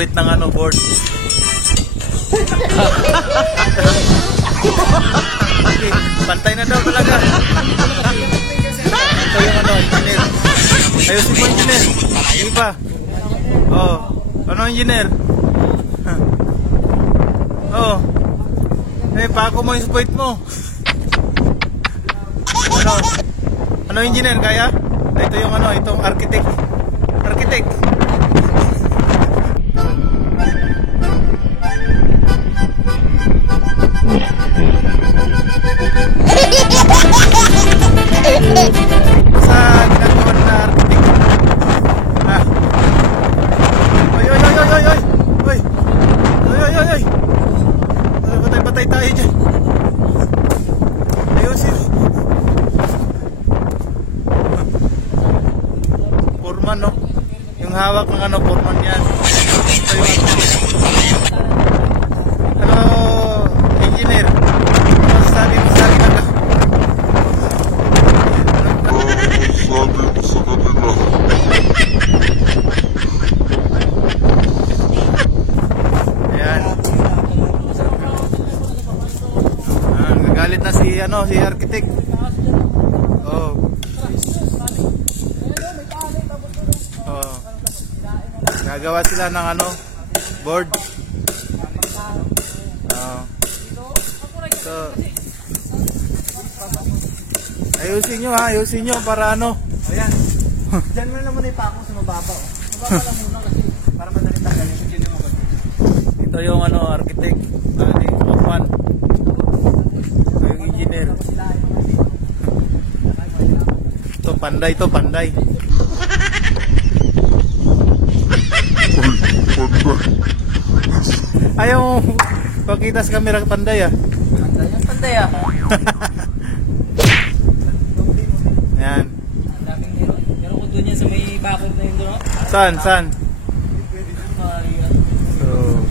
magsabit ng ano, board. Okay, pantay na daw talaga. Ito yung ano, engineer. Ayusin mo, engineer. Sige pa. Oh, ano, engineer? Oh. Eh, pako mo yung spoit mo. Ano? Ano, engineer, kaya? Ito yung ano, itong architect. Architect. Sa ginagawa na architect. Ah. Oy, oy, oy, oy, oy, oy. Oy. Oy, oy, oy, oy. Batay-batay tayo dyan. Ayusin. Foreman, no? Yung hawak ng ano, foreman yan. Ito yung ano, engineer. Ano sabi mo sa akin na? Ayan. Nagagalit na si ano, si architect. Oh. Oh. Gagawa sila ng ano, board. Oh. So, ayusin nyo ha, ayusin nyo para ano. Ayan. Diyan mo naman ipako sa mababa. Mababa lang muna kasi para madaling tanggalin. Ito yung ano, architect. Ano yung foreman. Yung engineer. Ito panday, ito panday. Ayaw mo pakita sa camera panday ah. Panday ah. Ayan. Ang daming meron. Meron ko doon yan sa may bakod na yun doon. Saan? Saan? So,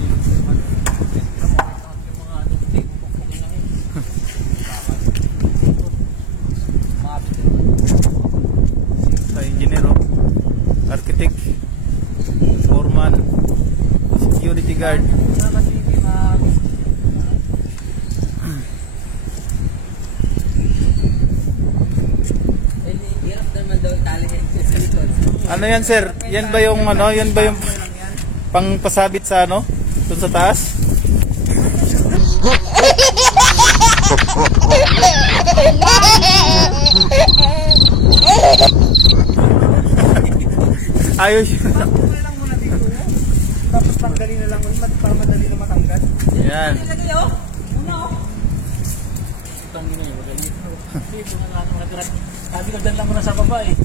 sa engineer, architect, foreman, security guard. Ano yan, sir? Yan ba yung ano? Yan ba yung pangpasabit sa ano? Doon sa taas? Ayos yun. Tapos tanggalin na lang ulit para madali na matanggal. Yan. Sabi ko dyan lang muna sa baba eh.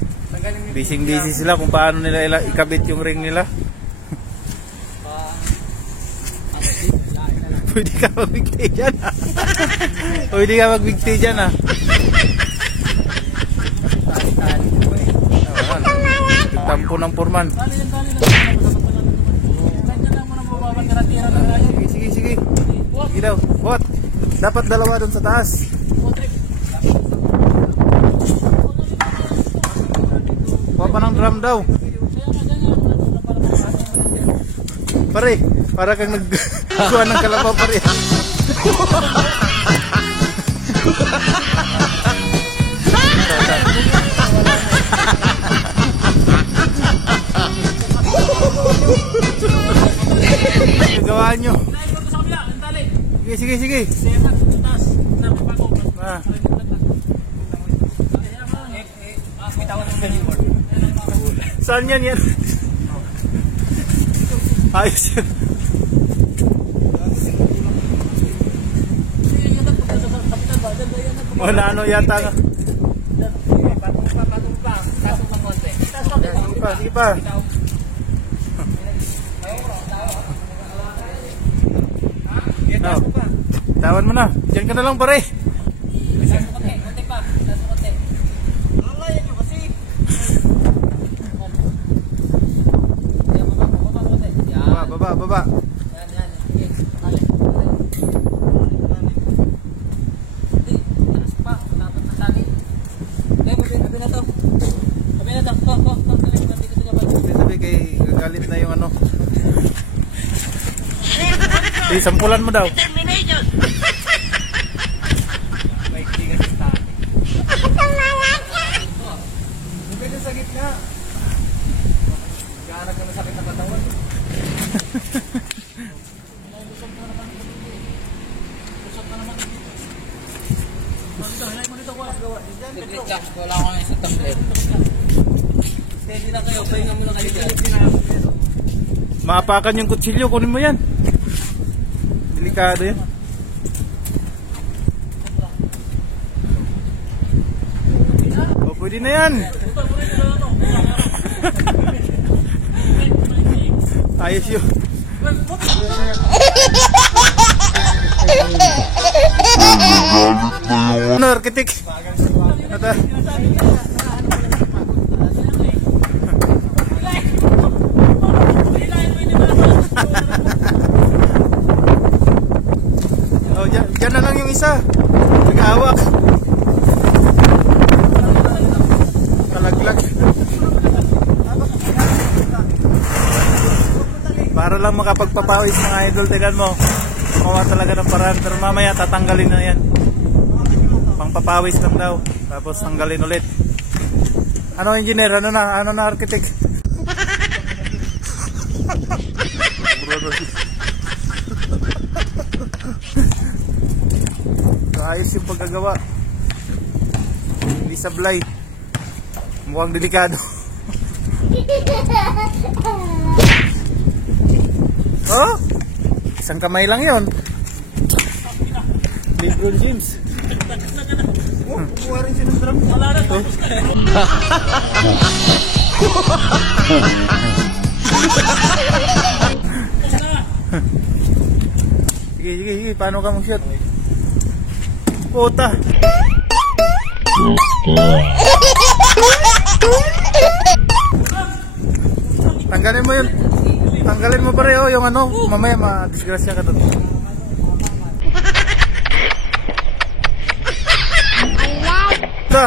Busy sila kung paano nila ikabit yung ring nila. Pwede ka magbigti dyan ah. Pwede ka magbigti dyan ah. Tampo ng foreman. Sige, sige. Sige daw. What? Dapat dalawa doon sa taas. Kuha pa ng drum daw. Pare, para kang nagkuha ng kalabaw pare. Gawaan nyo. Sige, sige, sige. Ah. Saan yan yan? Ayos yan. Wala ano yata nga. Sige pa, sige pa. No. Tawan mo na. Diyan ka na lang pare. Baba. Sabi kay gagalit na yung ano. Di, sampulan mo daw. May tigas yung tayo. Dito sa gitna. Gaanag ka na sakit ng katawan. Wala ko nga sa tumbler. Steady na kayo, pahinga muna kayo dyan. Maapakan yung kutsilyo, kunin mo yan. Delikado yan. O, pwede na yan. Ayos yun. Ano, arkitek? Ata. Oh, dyan na lang yung isa. Nag-awak. Talaglag. Para lang makapagpapawis mga idol, tignan mo. Kumawa talaga ng paraan, pero mamaya tatanggalin na yan. Pangpapawis lang daw, tapos tanggalin ulit. Ano engineer? Ano na architect? Ayos yung paggagawa. Hindi sablay. Mukhang delikado. Oh? Isang kamay lang yon. LeBron James. Kumuha rin siya ng drum. Wala na, tapos na eh. Sige, paano ka mag-shot? Puta! Tanggalin mo yun. Tanggalin mo pareho yung ano, mamaya ma-disgrasya ka doon. Ito!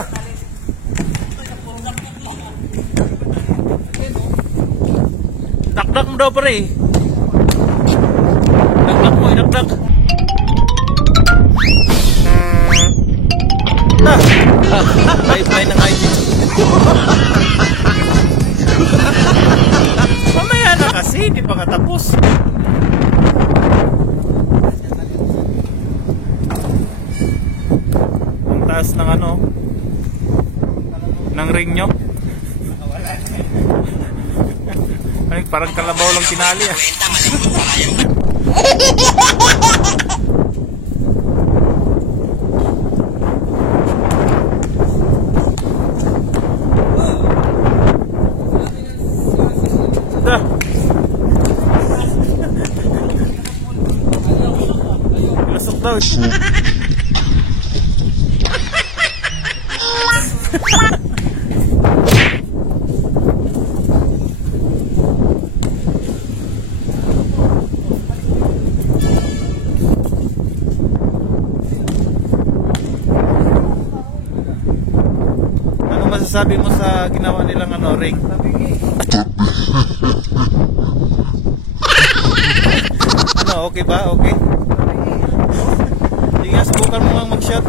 Dakdak mo daw pare. Dakdak mo, dakdak. Bye-bye na nga yun. Mamaya na kasi, hindi pa katapos. Ang taas ng ano, ng ring nyo. Ay, parang kalabaw lang tinali ah. Lasok daw. Ano masasabi mo sa ginawa nilang ano, ring? Ano, okay ba? Okay? Sige nga, subukan mo nga mag-shot.